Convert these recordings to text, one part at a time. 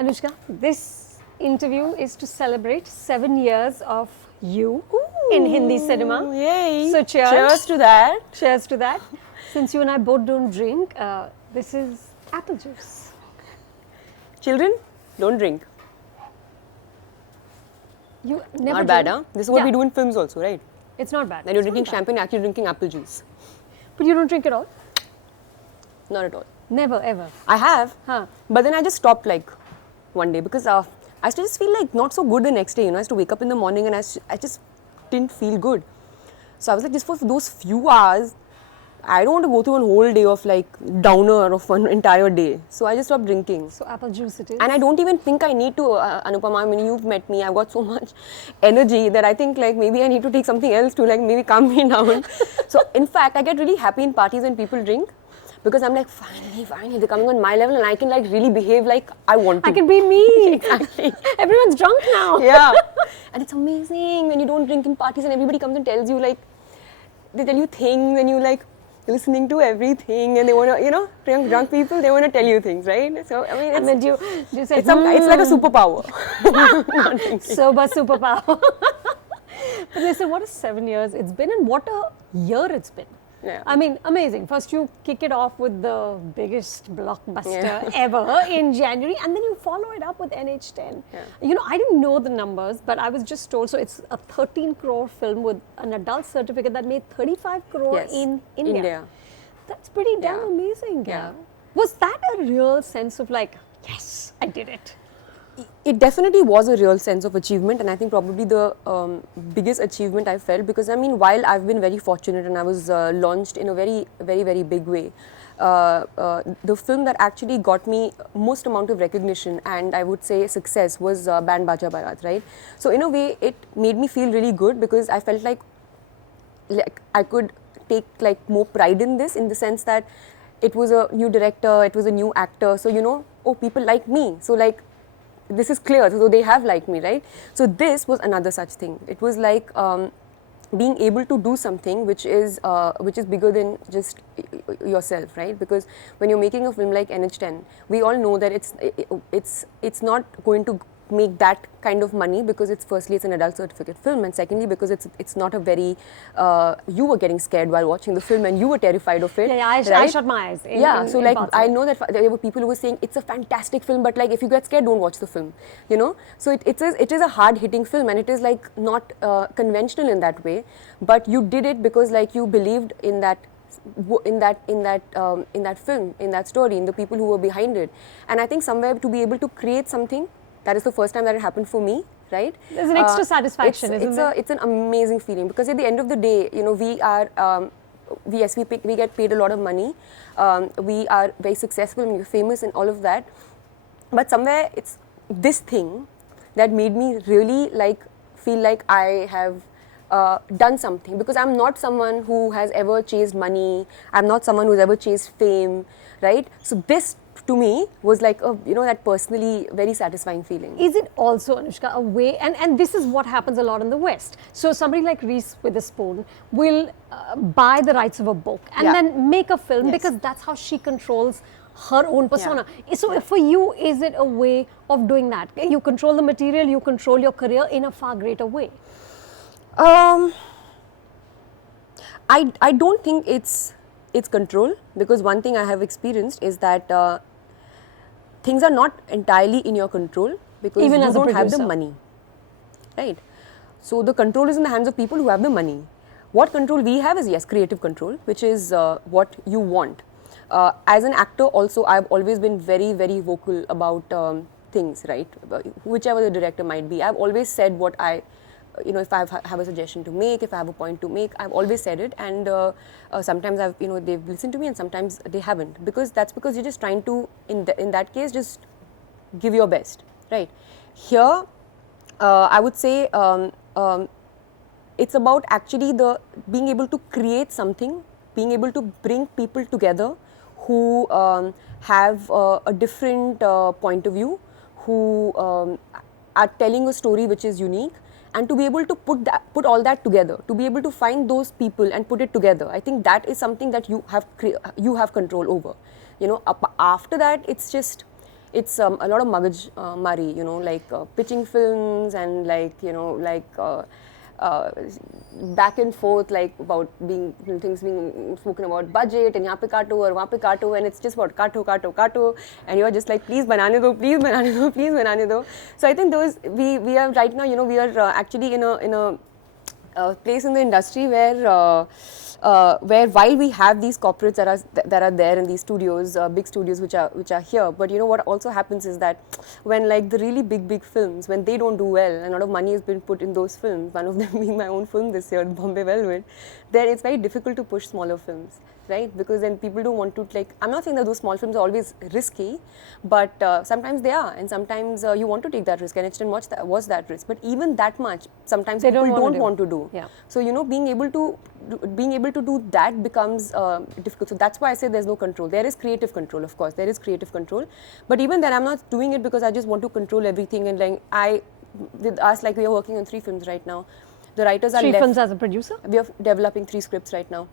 Anushka, this interview is to celebrate 7 years of you in Hindi cinema. Yay! So cheers. Cheers to that. Cheers to that. Since you and I both don't drink, this is apple juice. Children, don't drink. You never Not bad, drink. huh? This is what we Yeah. do in films also, right? It's not bad. When you're It's not drinking bad. champagne, you're actually drinking apple juice. But you don't drink at all? Not at all. Never, ever. I have, Huh. but then I just stopped like one day because I used to just feel like not so good the next day. You know, I used to wake up in the morning and I just didn't feel good. So I was like, just for those few hours, I don't want to go through a whole day of like downer of an entire day. So I just stopped drinking. So apple juice it is. And I don't even think I need to, Anupama, I mean, you've met me, I've got so much energy that I think like maybe I need to take something else to like maybe calm me down. So in fact, I get really happy in parties when people drink because I'm like, finally, they're coming on my level and I can like really behave like I want to. I can be me. Exactly. Everyone's drunk now. Yeah. And it's amazing when you don't drink in parties and everybody comes and tells you like, they tell you things and you like, listening to everything and they want to, you know, drunk people, they want to tell you things, right? So, I mean, And then you say, it's like a superpower. Not drinking. Sober superpower. But they say, what is 7 years it's been and what a year it's been. Yeah. I mean, amazing. First you kick it off with the biggest blockbuster Yeah. ever in January and then you follow it up with NH10. Yeah. You know, I didn't know the numbers, but I was just told, so it's a 13 crore film with an adult certificate that made 35 crore Yes. in India. India. That's pretty damn Yeah. amazing. Yeah. Was that a real sense of like, yes, I did it? It definitely was a real sense of achievement, and I think probably the biggest achievement I felt because I mean, while I've been very fortunate and I was launched in a very big way, the film that actually got me most amount of recognition and I would say success was Band Baja Barat, right? So in a way, it made me feel really good because I felt like I could take like more pride in this in the sense that it was a new director, it was a new actor, so you know, oh, people like me, so like this is clear, so they have liked me, right? So this was another such thing. It was like being able to do something which is bigger than just yourself, right? Because when you're making a film like NH10, we all know that it's not going to make that kind of money because it's firstly it's an adult certificate film and secondly because it's not a very you were getting scared while watching the film and you were terrified of it. Yeah, I right? shut my eyes. So like I know that there were people who were saying it's a fantastic film, but like if you get scared, don't watch the film. You know, so it is a hard hitting film and it is like not conventional in that way, but you did it because like you believed in that film, in that story, in the people who were behind it, and I think somewhere to be able to create something. That is the first time that it happened for me, right? There's an extra satisfaction, isn't there? It's an amazing feeling because at the end of the day, you know, we are, we get paid a lot of money. We are very successful and we're famous and all of that. But somewhere it's this thing that made me really like feel like I have done something because I'm not someone who has ever chased money. I'm not someone who's ever chased fame, right? So this to me was like a, you know, that personally very satisfying feeling. Is it also, Anushka, a way, and this is what happens a lot in the West. So somebody like Reese Witherspoon will buy the rights of a book and Yeah. then make a film Yes. because that's how she controls her own persona. So for you, is it a way of doing that? You control the material, you control your career in a far greater way. I don't think it's control because one thing I have experienced is that things are not entirely in your control because Even you as a don't have the producer. money, right? So the control is in the hands of people who have the money. What control we have is yes, creative control, which is what you want. As an actor, also I've always been very vocal about things, right? Whichever the director might be, I've always said what I. You know, if I have a suggestion to make, if I have a point to make, I've always said it, and sometimes they've listened to me, and sometimes they haven't, because that's because you're just trying to, in that case, just give your best, right? Here, I would say it's about actually being able to create something, being able to bring people together who have a different point of view, who are telling a story which is unique. And to be able to put all that together, to be able to find those people and put it together, I think that is something that you have control over. You know, after that, it's just it's a lot of magaj mari, you know, like pitching films and like, you know, like uh, back and forth, like about being things being spoken about budget and yahan pe kaato or wahan pe kaato, and it's just what kaato, and you are just like, please banane do, please banane do, please banane do. So I think those we are right now, you know, we are actually in a place in the industry where while we have these corporates that are there in these studios, big studios which are here, but you know what also happens is that when like the really big films, when they don't do well, and a lot of money has been put in those films, one of them being my own film this year, Bombay Velvet, then it's very difficult to push smaller films, right? Because then people don't want to, like, I'm not saying that those small films are always risky, but sometimes they are, and sometimes you want to take that risk, and Extend was that risk, but even that much, sometimes They people don't don't want to do. Yeah. So you know, being able to do that becomes difficult. So that's why I say there's no control. There is creative control, of course. There is creative control, but even then, I'm not doing it because I just want to control everything. And like with us, like we are working on 3 films right now. The writers are 3 left. films as a producer? We are developing 3 scripts right now.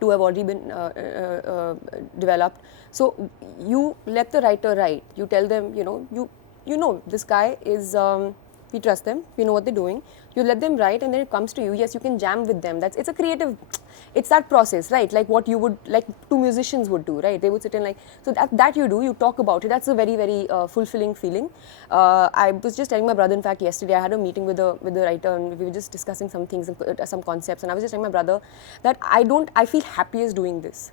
2 have already been developed. So you let the writer write. You tell them, you know this guy is. We trust them. We know what they're doing. You let them write, and then it comes to you. Yes, you can jam with them. It's a creative. It's that process, right? Like what you would, like 2 musicians would do, right? They would sit and like, so that you do. You talk about it. That's a very very fulfilling feeling. I was just telling my brother, in fact, yesterday I had a meeting with the writer, and we were just discussing some things and some concepts, and I was just telling my brother that I feel happiest doing this.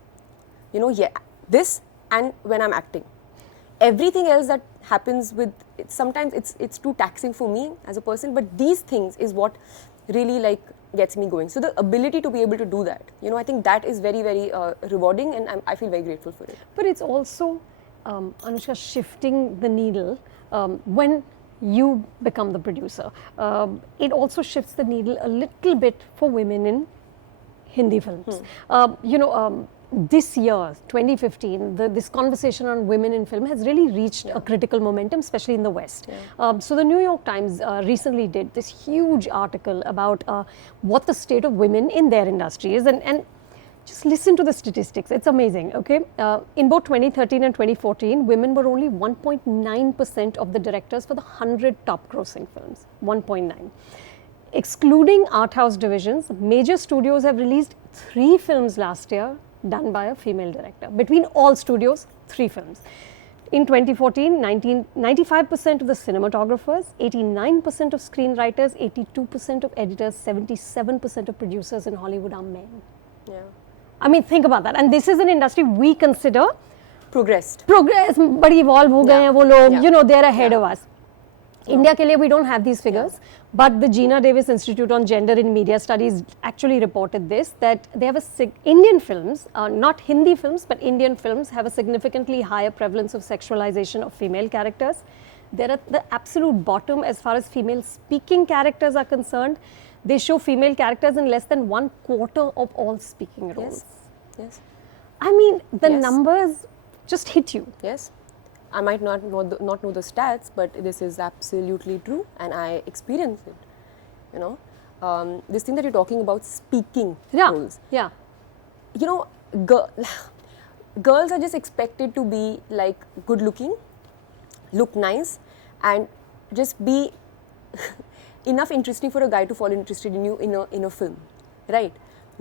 You know, yeah, this and when I'm acting. Everything else that happens with sometimes it's too taxing for me as a person, but these things is what really like gets me going. So the ability to be able to do that, you know, I think that is very very rewarding, and I feel very grateful for it. But it's also, Anushka, shifting the needle when you become the producer. It also shifts the needle a little bit for women in Hindi films. This year, 2015, this conversation on women in film has really reached a critical momentum, especially in the West. Yeah. So the New York Times recently did this huge article about what the state of women in their industry is, and just listen to the statistics. It's amazing, okay? In both 2013 and 2014, women were only 1.9% of the directors for the 100 top grossing films, 1.9. Excluding art house divisions, major studios have released 3 films last year done by a female director. Between all studios, 3 films. In 2014, 95% of the cinematographers, 89% of screenwriters, 82% of editors, 77% of producers in Hollywood are men. Yeah. I mean, think about that. And this is an industry we consider Progressed. but evolve ho gaye hain wo log, Yeah. you know, they're ahead of us. India ke liye we don't have these figures, but the Gina Davis Institute on Gender in Media Studies actually reported this, that they have Indian films, not Hindi films, but Indian films have a significantly higher prevalence of sexualization of female characters. They're at the absolute bottom as far as female speaking characters are concerned. They show female characters in less than 1/4 of all speaking roles. Yes. I mean, the Yes. numbers just hit you. Yes. I might not know the stats, but this is absolutely true, and I experience it. You know, this thing that you're talking about, speaking roles. Yeah. You know, girls are just expected to be like good looking, look nice, and just be enough interesting for a guy to fall interested in you in a film, right?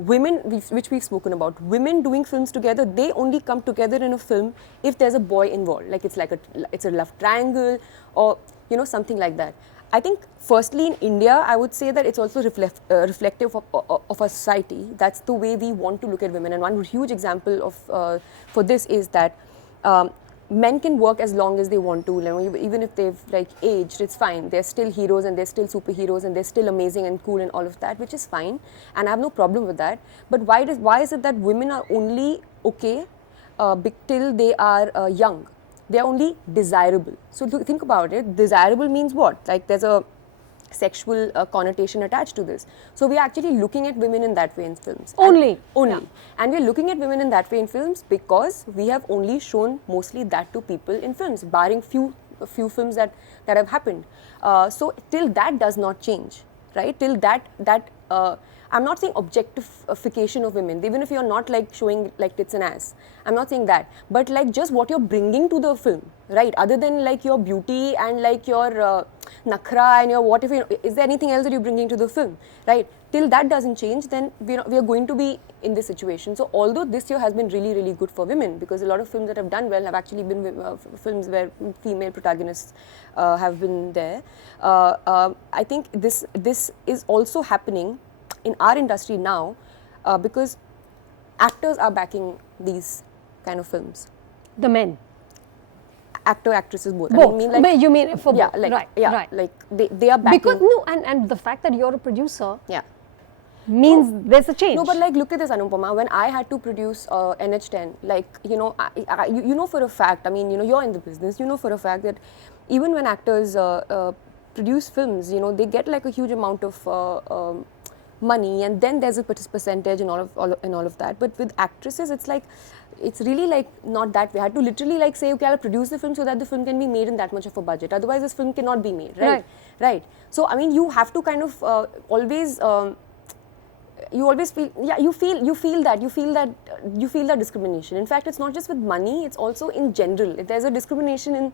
Women, which we've spoken about, women doing films together, they only come together in a film if there's a boy involved, like it's a love triangle, or you know, something like that. I think firstly in India, I would say that it's also reflective of our society. That's the way we want to look at women, and one huge example of for this is that men can work as long as they want to, you know, even if they've like aged, it's fine. They're still heroes, and they're still superheroes, and they're still amazing and cool and all of that, which is fine, and I have no problem with that. But why is it that women are only okay till they are young? They are only desirable. So think about it. Desirable means what? Like there's a sexual connotation attached to this. So we are actually looking at women in that way in films. Only. And we are looking at women in that way in films because we have only shown mostly that to people in films, barring a few films that have happened. So till that does not change, right? Till that I'm not saying objectification of women, even if you're not like showing like tits and ass. I'm not saying that, but like just what you're bringing to the film, right? Other than like your beauty and like your nakhra and your whatever, is there anything else that you're bringing to the film, right? Till that doesn't change, then we are going to be in this situation. So although this year has been really, really good for women, because a lot of films that have done well have actually been films where female protagonists have been there. I think this is also happening in our industry now because actors are backing these kind of films. The men. Actor, actresses, both. Both. I mean, like, but you mean for yeah, both. like, right, yeah, right. like they are backing. Because no, and the fact that you're a producer Yeah. means there's a change. No, but like look at this, Anupama. When I had to produce NH10, like you know, you know for a fact. I mean, you know, you're in the business. You know for a fact that even when actors produce films, you know, they get like a huge amount of money, and then there's a percentage and all of that. But with actresses, it's like it's really like not that way. I had to literally like say, okay, I'll produce the film so that the film can be made in that much of a budget. Otherwise, this film cannot be made, right? Right. So I mean, you have to kind of always. You always feel, yeah, you feel that discrimination. In fact, it's not just with money, it's also in general. If there's a discrimination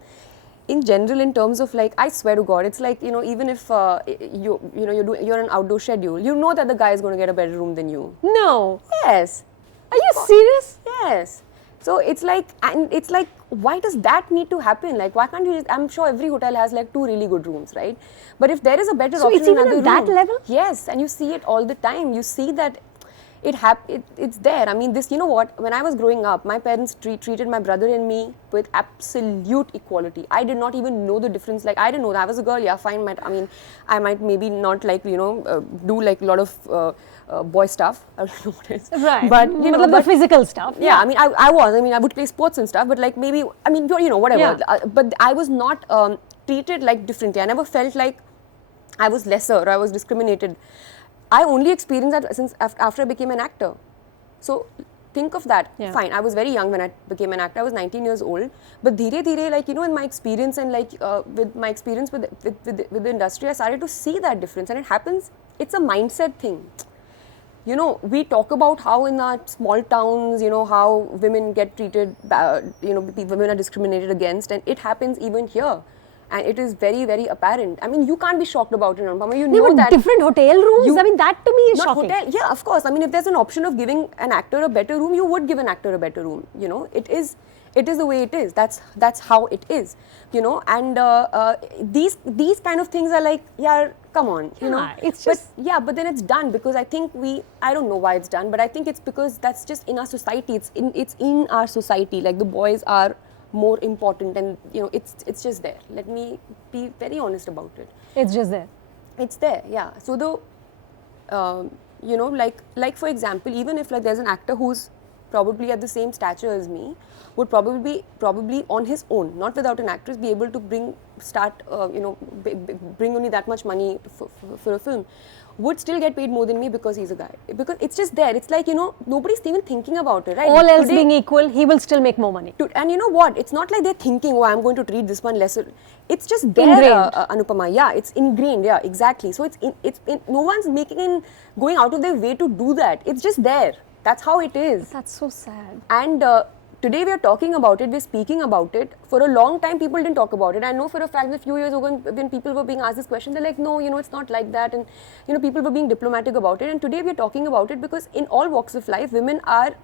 in general in terms of like, I swear to God, it's like, you know, even if you're an outdoor schedule, you know that the guy is going to get a better room than you. No. Yes. Are you serious? Yes. So it's like, why does that need to happen? Like, why can't you just, I'm sure every hotel has like 2 really good rooms, right? But if there is a better option it's even in another at that room, level? yes, and you see it all the time. You see that it's there. I mean, this, you know what, when I was growing up, my parents treated my brother and me with absolute equality. I did not even know the difference. Like, I didn't know that. I was a girl, yeah, fine. I might maybe not like, you know, do like a lot of boy stuff. I don't know what it is. Right. But, you know, the physical stuff. Yeah, I mean, I would play sports and stuff, but like maybe, I mean, you know, whatever. Yeah. But I was not treated like differently. I never felt like I was lesser or I was discriminated. I only experienced that since after I became an actor. So think of that. Yeah. Fine, I was very young when I became an actor. I was 19 years old. But dheere, like, you know, in my experience and like with my experience with the industry, I started to see that difference. And it happens, it's a mindset thing. You know, we talk about how in our small towns, you know, how women get treated, you know, women are discriminated against, and it happens even here. And it is very, very apparent. I mean, you can't be shocked about it, Anupama. You know that different hotel rooms. I mean, that to me is not shocking. Hotel, yeah, of course. I mean, if there's an option of giving an actor a better room, you would give an actor a better room. You know, it is the way it is. That's how it is. You know, and these kind of things are like, yeah, come on. You know, it's just but then it's done because I think I don't know why it's done, but I think it's because that's just in our society. It's in our society. Like the boys are more important, and you know, it's just there. Let me be very honest about it. It's just there. It's there, yeah. So the you know, like for example, even if like there's an actor who's probably at the same stature as me, would probably on his own, not without an actress, be able to bring only that much money for a film, would still get paid more than me because he's a guy. Because it's just there. It's like, you know, nobody's even thinking about it, right? All else being equal, he will still make more money. And you know what? It's not like they're thinking, oh, I'm going to treat this one lesser. It's just there, Anupama. Yeah, it's ingrained. Yeah, exactly. So no one's going out of their way to do that. It's just there. That's how it is. That's so sad. And today we are talking about it, we're speaking about it. For a long time, people didn't talk about it. I know for a fact that a few years ago, when people were being asked this question, they're like, no, you know, it's not like that. And, you know, people were being diplomatic about it. And today we're talking about it because in all walks of life, women are,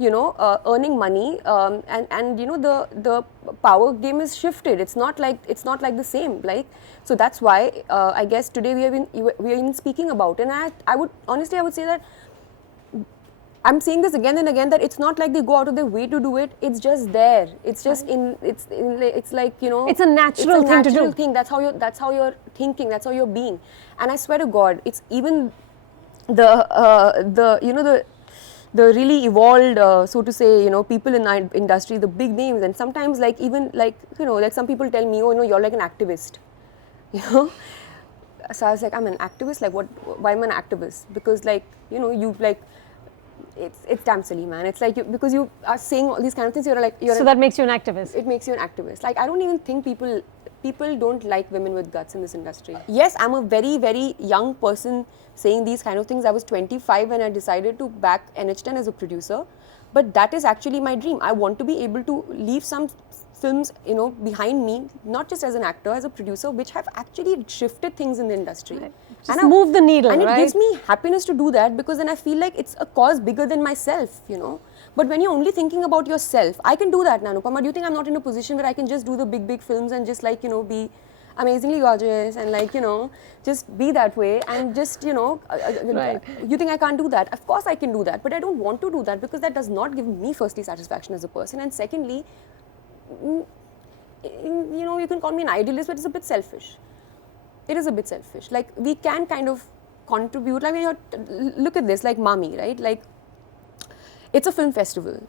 earning money. And you know, the power game is shifted. It's not like the same. Like, so that's why I guess today we are even speaking about it. And I would say that I'm saying this again and again, that it's not like they go out of their way to do it. It's just there. It's just it's like, you know, it's a natural thing to do. That's how you're thinking. That's how you're being. And I swear to God, it's even the really evolved, so to say, you know, people in our industry, the big names, and sometimes like even like, you know, like some people tell me, oh, you know, you're like an activist, you know. So I was like, I'm an activist. Like, what? Why am I an activist? Because like, you know, you like. It's damn silly, man. It's like because you are saying all these kind of things, so that makes you an activist. It makes you an activist. Like, I don't even think people people don't like women with guts in this industry. Yes, I'm a very, very young person saying these kind of things. I was 25 when I decided to back NH10 as a producer, but that is actually my dream. I want to be able to leave some films, you know, behind me, not just as an actor, as a producer, which have actually shifted things in the industry. Right. Just move the needle, and right? it gives me happiness to do that, because then I feel like it's a cause bigger than myself, you know. But when you're only thinking about yourself, I can do that, Anupama. Do you think I'm not in a position where I can just do the big films and just, like, you know, be amazingly gorgeous and, like, you know, just be that way and just, you know, Right. You think I can't do that? Of course I can do that, but I don't want to do that, because that does not give me, firstly, satisfaction as a person, and secondly, you know, you can call me an idealist, but it's a bit selfish. It is a bit selfish. Like, we can kind of contribute, like, look at this, like Mami, right? Like, it's a film festival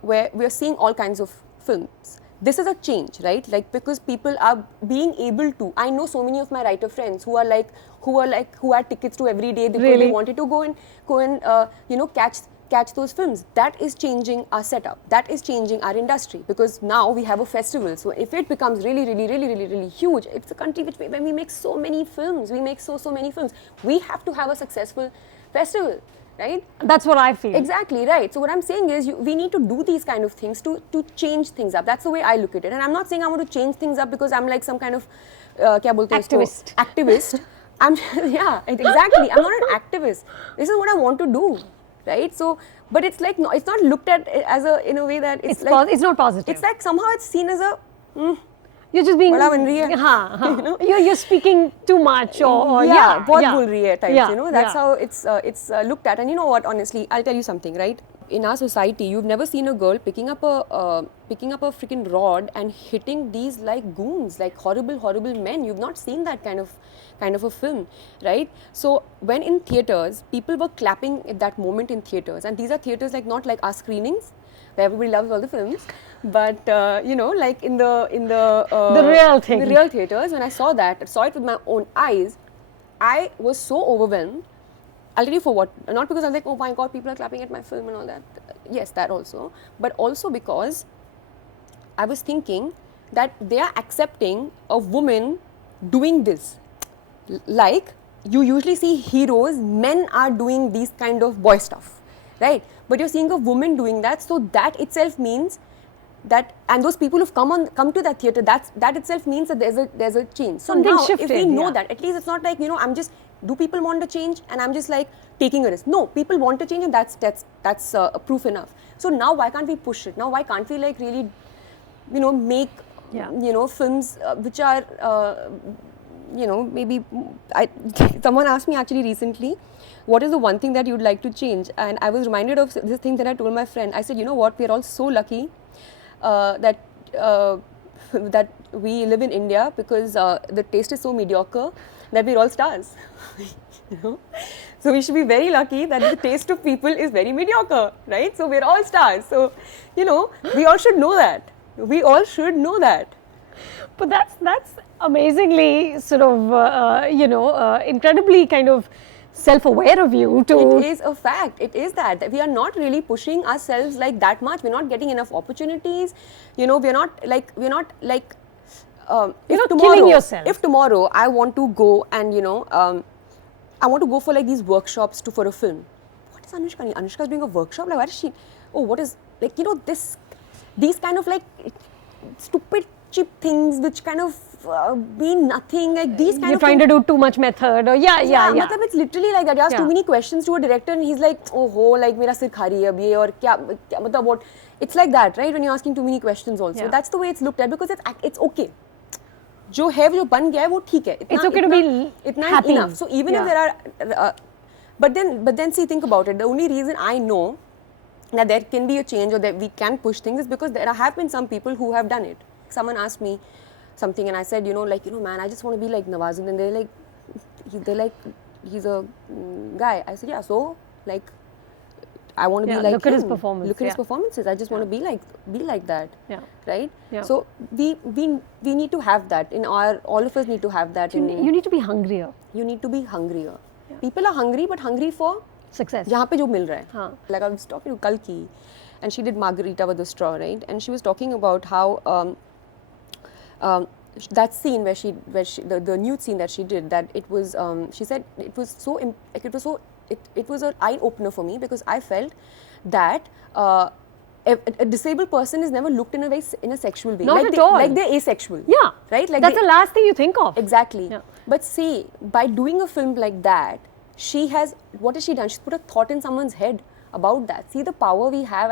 where we are seeing all kinds of films. This is a change, right? Like, because people are being able to. I know so many of my writer friends who had tickets to every day. They wanted to go and you know, catch those films. That is changing our setup. That is changing our industry, because now we have a festival. So if it becomes really huge, it's a country when we make so many films, we make so many films. We have to have a successful festival. Right? That's what I feel. Exactly, right. So what I'm saying is, we need to do these kind of things to change things up. That's the way I look at it. And I'm not saying I want to change things up because I'm like some kind of activist. Activist. Yeah, exactly. I'm not an activist. This is what I want to do, right? So, but it's like, no, it's not looked at as in a way that it's like, it's not positive. It's like somehow it's seen as a. You're just being. You know? You're speaking too much, or yeah, bol rahi hai types, you know. That's how it's looked at. And you know what? Honestly, I'll tell you something, right? In our society, you've never seen a girl picking up a freaking rod and hitting these like goons, like horrible men. You've not seen that kind of a film, right? So when in theaters, people were clapping at that moment in theaters, and these are theaters like not like our screenings, where everybody loves all the films, but you know, like in the real thing, the real theaters. When I saw it with my own eyes, I was so overwhelmed. I'll tell you for what. Not because I was like, oh my god, people are clapping at my film and all that. Yes, that also, but also because I was thinking that they are accepting a woman doing this. Like, you usually see heroes, men are doing these kind of boy stuff, right? But you're seeing a woman doing that, so that itself means that, and those people who've come to that theatre, that itself means that there's a change. So something now, shifted, if we know that, at least it's not like, you know, do people want to change and I'm just like taking a risk? No, people want to change, and that's proof enough. So now why can't we push it? Now why can't we like really, you know, make you know, films which are you know, maybe someone asked me actually recently, what is the one thing that you'd like to change? And I was reminded of this thing that I told my friend. I said, you know what, we're all so lucky that we live in India, because the taste is so mediocre that we're all stars. You know? So we should be very lucky that the taste of people is very mediocre, right? So we're all stars. So, you know, we all should know that. We all should know that. But that's amazingly sort of, you know, incredibly kind of self-aware of you to... It is a fact. It is that we are not really pushing ourselves like that much. We're not getting enough opportunities. You know, we're not like you're not killing yourself. If tomorrow I want to go and, you know, I want to go for like these workshops for a film. What is Anushka? Anushka is doing a workshop? Like, what is she? Oh, what is, like, you know, these kind of like stupid, cheap things which kind of mean nothing. Like these kind You're of trying to do too much method, or yeah. Matlab, it's literally like that. You ask too many questions to a director and he's like, oh ho, like mera sir kha rahi hai ab ye, or kya matlab what. It's like that, right? When you're asking too many questions also. That's the way it's looked at, because it's okay. जो है जो बन गया है वो ठीक है. It's okay to be happy. Enough. So even if there are, but then see, think about it. The only reason I know that there can be a change or that we can push things is because there have been some people who have done it. Someone asked me something and I said, you know, like, you know, man, I just want to be like Nawazuddin. They're like, he's a guy. I said, yeah, so like, I want to be like look him. At his performance. Look at his performances. I just want to be like that. Yeah. Right? Yeah. So we need to have that in all of us need to have that. You need to be hungrier. You need to be hungrier. Yeah. People are hungry, but hungry for success. जहाँ पे जो मिल रहा है. हाँ. Like I was talking to Kalki, and she did Margarita with the Straw, right? And she was talking about how that scene where the nude scene that she did, that it was, she said it was so, it was an eye opener for me, because I felt that a disabled person is never looked in a sexual way. Not at all. Like they're asexual. Yeah. Right? Like that's the last thing you think of. Exactly. Yeah. But see, by doing a film like that, what has she done? She's put a thought in someone's head about that. See the power we have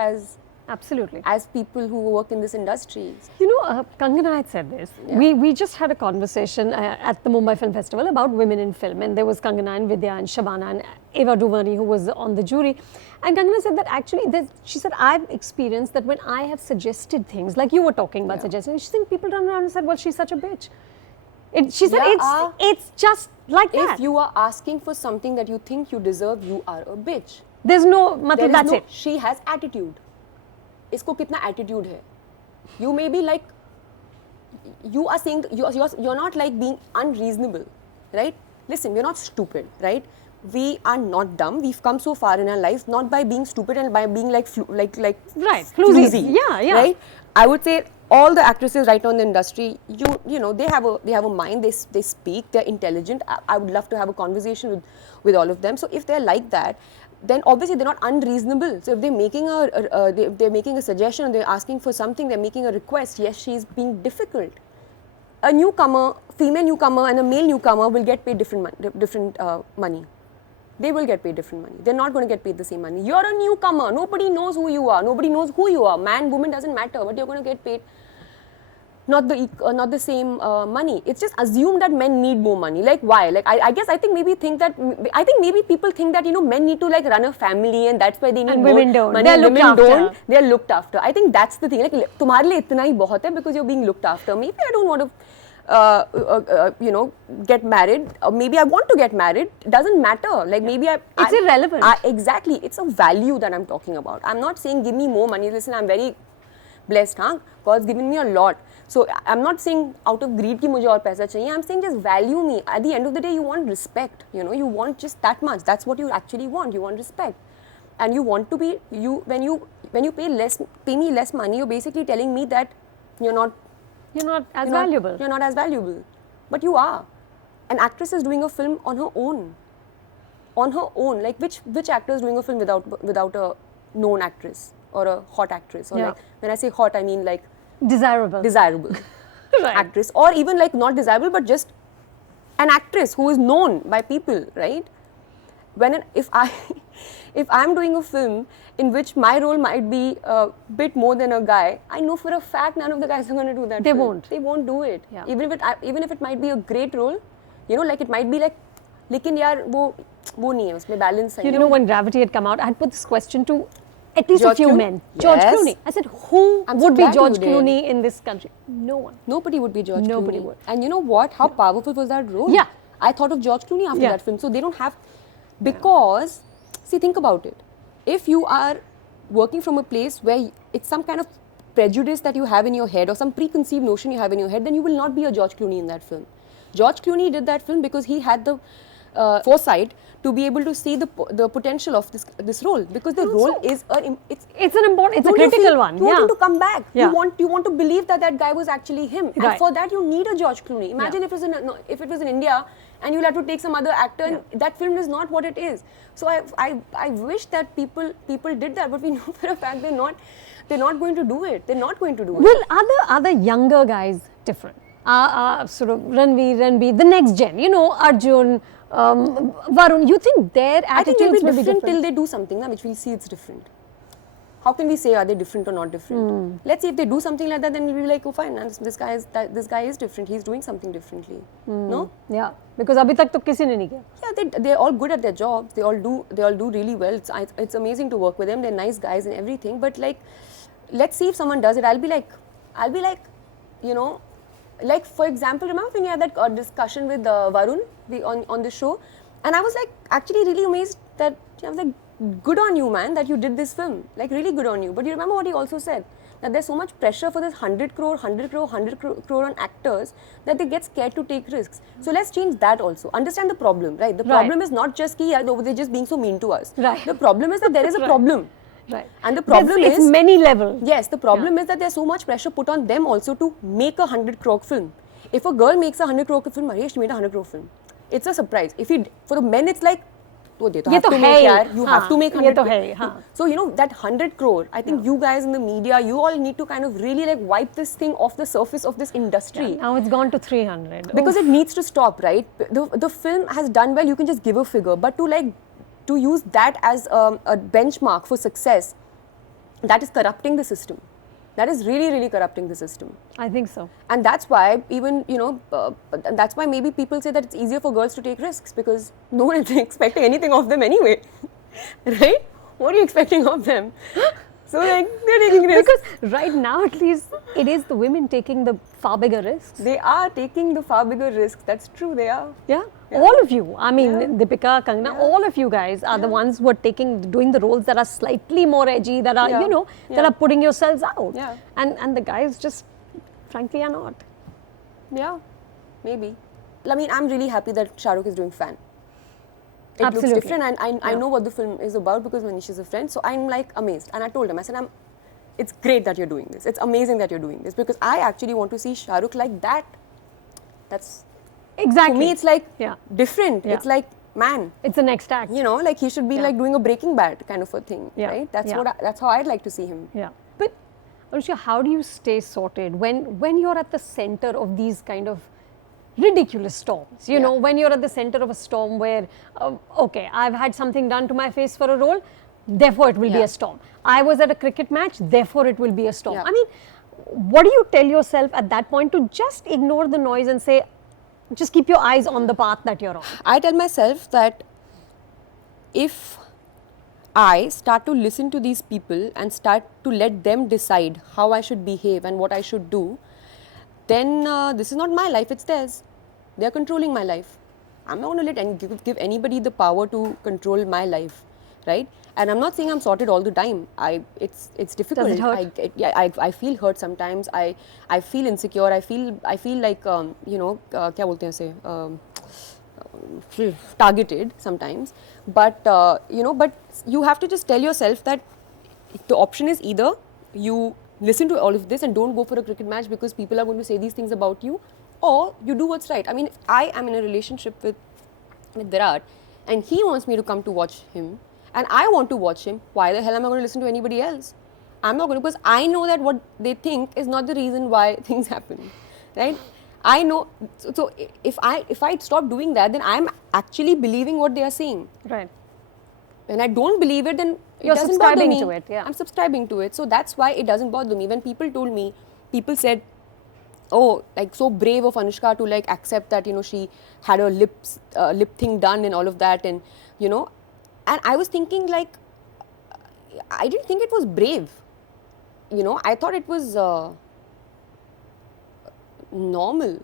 Absolutely. as people who work in this industry. You know, Kangana had said this. Yeah. We just had a conversation at the Mumbai Film Festival about women in film, and there was Kangana and Vidya and Shabana and Eva DuVernay, who was on the jury. And Kangana said that actually, she said, I've experienced that when I have suggested things, like you were talking about suggesting, she said people turn around and said, well, she's such a bitch. She said it's just like that. If you are asking for something that you think you deserve, you are a bitch. There's no, that's it. She has attitude. इसको कितना attitude है? You may be like, you are saying, you're not like being unreasonable, right? Listen, we're not stupid, right? We are not dumb. We've come so far in our life, not by being stupid and by being like right, floozy. Yeah. Right? I would say all the actresses right now in the industry, you know, they have a mind. They speak. They're intelligent. I would love to have a conversation with all of them. So if they're like that, then obviously they're not unreasonable. So if they're making they're making a suggestion, they're asking for something, they're making a request. Yes, she's being difficult. A newcomer, female newcomer, and a male newcomer will get paid different money. They will get paid different money. They're not going to get paid the same money. You're a newcomer. Nobody knows who you are. Nobody knows who you are. Man, woman doesn't matter. But you're going to get paid not the same money. It's just assumed that men need more money. Like why? Like I think maybe people think that, you know, men need to like run a family and that's why they need more women don't. money. They're looked after. Don't. They're looked after. I think that's the thing. Like तुम्हारे लिए इतना ही बहुत है because you're being looked after. Maybe I don't want to you know, get married, or maybe I want to get married. It doesn't matter. Like maybe it's irrelevant. Exactly. It's a value that I'm talking about. I'm not saying give me more money. Listen, I'm very blessed, huh? God's given me a lot. So I'm not saying out of greed कि मुझे और पैसा चाहिए. I'm saying just value me. At the end of the day, you want respect. You know, you want just that much. That's what you actually want. You want respect, and you want to be when you pay me less money. You're basically telling me that you're not as valuable. You're not as valuable, but you are. An actress is doing a film on her own. On her own, like which actor is doing a film without a known actress or a hot actress? Or like when I say hot, I mean like desirable right. Actress, or even like not desirable, but just an actress who is known by people, right? If I'm doing a film in which my role might be a bit more than a guy, I know for a fact none of the guys are going to do that. They won't do it. Yeah. Even if it might be a great role, you know, like it might be like, लेकिन यार वो नहीं है, उसमें balance है. You know, when Gravity had come out, I had put this question to at least George a few Clooney? men. George Yes. Clooney. I said, who I'm so would be glad George you did. Clooney in this country? No one. Nobody would be George Nobody Clooney. would. And you know what? How powerful was that role? Yeah. I thought of George Clooney after Yeah. that film. So they don't have, because, see, think about it. If you are working from a place where it's some kind of prejudice that you have in your head or some preconceived notion you have in your head, then you will not be a George Clooney in that film. George Clooney did that film because he had the foresight to be able to see the potential of this role, because the role is it's a critical one. You want him to come back. Yeah. You want to believe that guy was actually him. Right. And for that you need a George Clooney. Imagine if it was in India and you'll have to take some other actor, and that film is not what it is. So I wish that people did that, but we know for a fact they're not going to do it. They're not going to do it. Well, are the younger guys different? Sort of Ranveer, the next gen, you know, Arjun, Varun, you think their I think they'll attitudes be will be different different? till they do something, which we'll see it's different. How can we say are they different or not different? Let's see if they do something like that, then we'll be like, oh fine, and this guy is different. He's doing something differently. No? Yeah, because abhi tak to kisi ne nahi kiya. Yeah, they're all good at their jobs. They all do really well. It's amazing to work with them. They're nice guys and everything. But like, let's see if someone does it. I'll be like, you know, like for example, remember when you had that discussion with Varun on the show, and I was like actually really amazed that I was like, good on you, man, that you did this film. Like really good on you. But you remember what he also said, that there's so much pressure for this 100 crore on actors that they get scared to take risks. So let's change that also. Understand the problem, right? The problem is not just ki they're just being so mean to us. Right. The problem is that there is a problem. Right. And the problem it's many levels. Yes, the problem is that there's so much pressure put on them also to make a 100 crore film. If a girl makes a 100 crore film, she made a 100 crore film. It's a surprise. For the men, it's like, ये तो है ही, you have to make 100 ये तो crore. है ही, हाँ. So, you know, that 100 crore, I think you guys in the media, you all need to kind of really like wipe this thing off the surface of this industry. Now it's gone to 300. Because it needs to stop, right? The film has done well, you can just give a figure. But to use that as a benchmark for success, that is corrupting the system. That is really, really corrupting the system. I think so. And that's why even, you know, that's why maybe people say that it's easier for girls to take risks because no one is expecting anything of them anyway. Right? What are you expecting of them? So like, they're taking risks. Because right now at least, it is the women taking the far bigger risks. They are taking the far bigger risks. That's true, they are. Yeah. All of you. I mean, Deepika, Kangana, all of you guys are the ones who are doing the roles that are slightly more edgy, that are, you know, that are putting yourselves out. Yeah. And the guys just, frankly, are not. Yeah, maybe. I mean, I'm really happy that Shah Rukh is doing Fan. It Absolutely. looks different, and I know what the film is about because Manish is a friend, so I'm like amazed. And I told him, I said, it's great that you're doing this. It's amazing that you're doing this because I actually want to see Shah Rukh like that. That's Exactly. For me, it's like Yeah. different. Yeah. It's like, man, It's the next act. you know, like he should be like doing a Breaking Bad kind of a thing, Yeah. right? That's Yeah. that's how I'd like to see him. Yeah. But Anushka, how do you stay sorted when you're at the center of these kind of ridiculous storms? You know, when you're at the center of a storm where, okay, I've had something done to my face for a role, therefore it will be a storm. I was at a cricket match, therefore it will be a storm. Yeah. I mean, what do you tell yourself at that point to just ignore the noise and say, just keep your eyes on the path that you're on? I tell myself that if I start to listen to these people and start to let them decide how I should behave and what I should do, then this is not my life, it's theirs. They are controlling my life. I'm not going to let give anybody the power to control my life, right? And I'm not saying I'm sorted all the time. It's difficult. Does it hurt? I feel hurt sometimes. I feel insecure. I feel like you know, क्या बोलते हैं उसे, targeted sometimes. But you know, but you have to just tell yourself that the option is either you listen to all of this and don't go for a cricket match because people are going to say these things about you, or you do what's right. I mean, if I am in a relationship with Virat and he wants me to come to watch him and I want to watch him, why the hell am I going to listen to anybody else? I'm not going to, because I know that what they think is not the reason why things happen, right? I know, so if I stop doing that, then I'm actually believing what they are saying. Right. When I don't believe it, then You're it doesn't bother subscribing me. to it, yeah. I'm subscribing to it. So that's why it doesn't bother me. When people told me, people said, oh, like so brave of Anushka to like accept that, you know, she had her lip thing done and all of that, and you know, and I was thinking like, I didn't think it was brave. You know, I thought it was normal.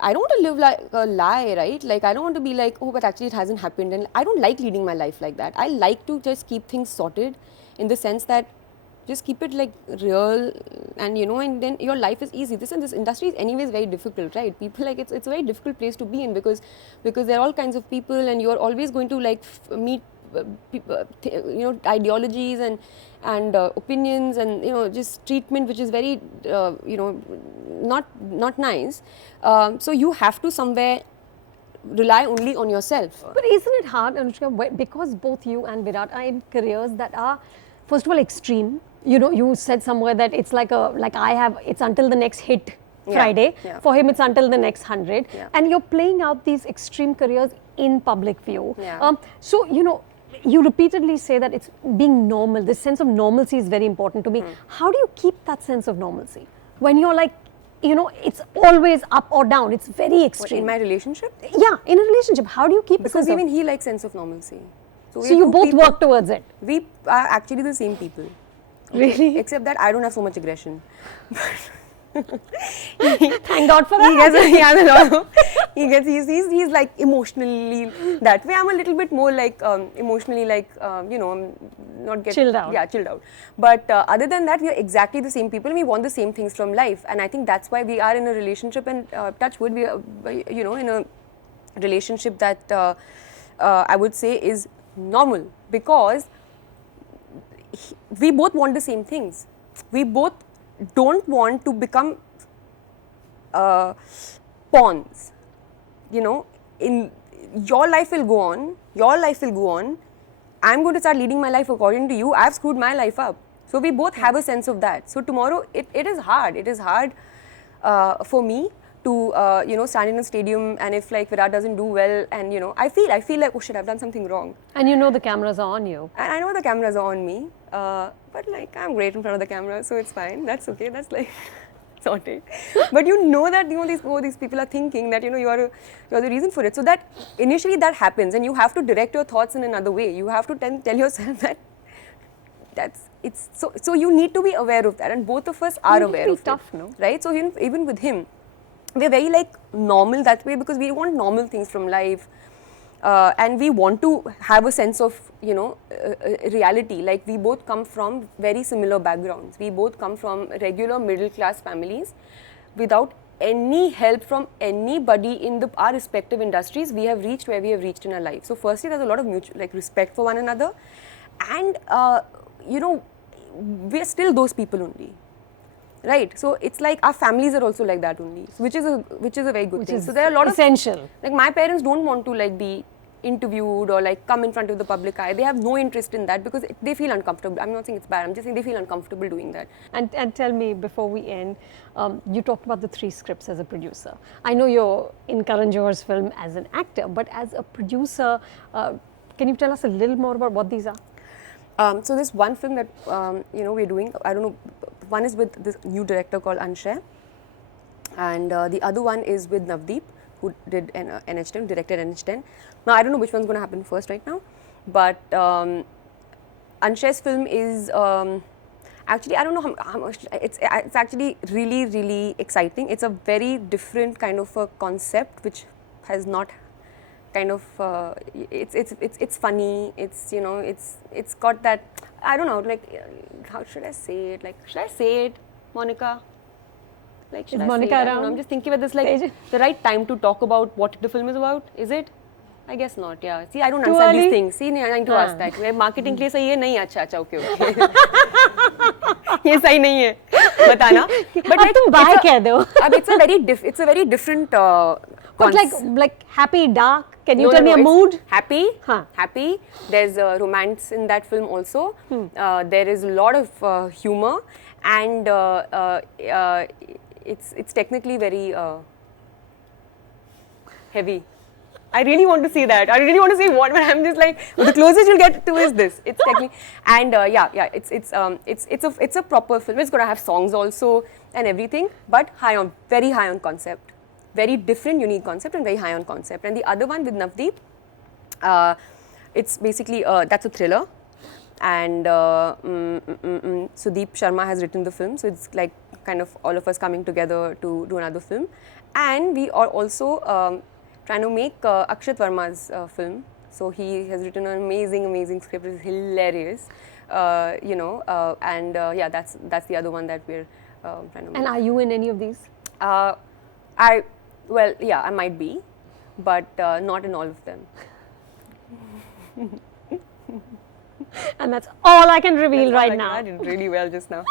I don't want to live like a lie, right? Like, I don't want to be like, oh, but actually it hasn't happened. And I don't like leading my life like that. I like to just keep things sorted in the sense that just keep it like real, and you know, and then your life is easy. This industry is anyways very difficult, right? People like, it's a very difficult place to be in because there are all kinds of people and you're always going to like meet you know, ideologies and opinions and, you know, just treatment which is very you know, not nice. So you have to somewhere rely only on yourself. But isn't it hard, Anushka, because both you and Virat are in careers that are, first of all, extreme. You know, you said somewhere that it's like it's until the next hit Friday. Yeah. For him, it's until the next 100. Yeah. And you're playing out these extreme careers in public view. Yeah. So, you know, you repeatedly say that it's being normal. This sense of normalcy is very important to me. How do you keep that sense of normalcy when you're like, you know, it's always up or down? It's very extreme. In my relationship? Yeah, in a relationship, how do you keep Because the sense even he likes sense of normalcy. so we're you two both people- work towards it. We are actually the same people. Really? Except that I don't have so much aggression. Thank God for that. He has a lot of, he's like emotionally that way. I'm a little bit more like emotionally like, you know, I'm not get Chilled out. Yeah, chilled out. But other than that, we are exactly the same people and we want the same things from life. And I think that's why we are in a relationship, and touch wood, we are, you know, in a relationship that I would say is normal, because we both want the same things. We both don't want to become uh, pawns. You know, in your life will go on. Your life will go on. I'm going to start leading my life according to you. I've screwed my life up. So we both have a sense of that. So tomorrow, it is hard. It is hard for me to stand in a stadium, and if like Virat doesn't do well, and I feel like, oh shit, I've done something wrong. And you know the cameras are on you. And I know the cameras are on me, but like I'm great in front of the camera, so it's fine. That's okay. That's like sorted. But you know that these people are thinking that you are the reason for it. So that initially that happens, and you have to direct your thoughts in another way. You have to tell yourself that it's so you need to be aware of that, and both of us are aware of tough, it, no? right? So even with him, we're very like normal that way because we want normal things from life, and we want to have a sense of reality. Like we both come from very similar backgrounds. We both come from regular middle class families, without any help from anybody in our respective industries. We have reached where we have reached in our life. So firstly, there's a lot of mutual respect for one another, and we're still those people only. Right, so it's like our families are also like that only, which is a very good thing. So there are a lot essential. of like my parents don't want to like be interviewed or like come in front of the public eye. They have no interest in that because they feel uncomfortable. I'm not saying it's bad. I'm just saying they feel uncomfortable doing that. And tell me, before we end, you talked about the 3 scripts as a producer. I know you're in Karan Johar's film as an actor, but as a producer, can you tell us a little more about what these are? So there's one film that we're doing. I don't know. One is with this new director called Anshay, and the other one is with Navdeep, who did NH10, directed NH10. Now I don't know which one's going to happen first right now, but Anshay's film is actually, I don't know how much. It's actually really, really exciting. It's a very different kind of a concept which has not kind of it's funny. It's it's got that, I don't know, like how should I say it? Like, should I say it, Monica? Like, should Is I Monica say it? I around? don't know. I'm just thinking whether it's like the right time to talk about what the film is about. Is it? I guess not. Yeah. See, I don't Too understand early? these things. See, I need to ask that. Where marketing के लिए सही है नहीं? अच्छा, okay. ये सही नहीं है. बताना. But अब तुम बाय कह दो. अब it's a very different. But like happy, dark. Can you No, tell no, me no, a it's mood? Happy, Huh. happy. There's romance in that film also. There is a lot of humor, and it's technically very heavy. I really want to see that. I really want to see what, but I'm just like, the closest you'll get to is this. It's technically, and it's a proper film. It's going to have songs also and everything, but very high on concept. Very different, unique concept, and very high on concept. And the other one with Navdeep, it's basically that's a thriller, and Sudeep Sharma has written the film, so it's like kind of all of us coming together to do another film. And we are also trying to make Akshat Verma's film. So he has written an amazing script. It's hilarious, and yeah, that's the other one that we're trying to make. And are you in any of these? Well, yeah, I might be, but not in all of them. And that's all I can reveal right now. I did really well just now.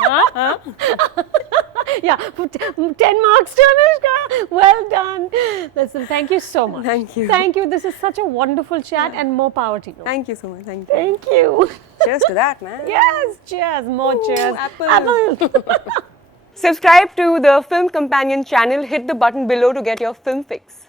Yeah, 10 marks to Anushka. Well done. Listen, thank you so much. Thank you. Thank you. This is such a wonderful chat, and more power to you. Thank you so much. Thank you. Thank you. Cheers to that, man. Yes, cheers. More cheers. Apple. Subscribe to the Film Companion channel. Hit the button below to get your film fix.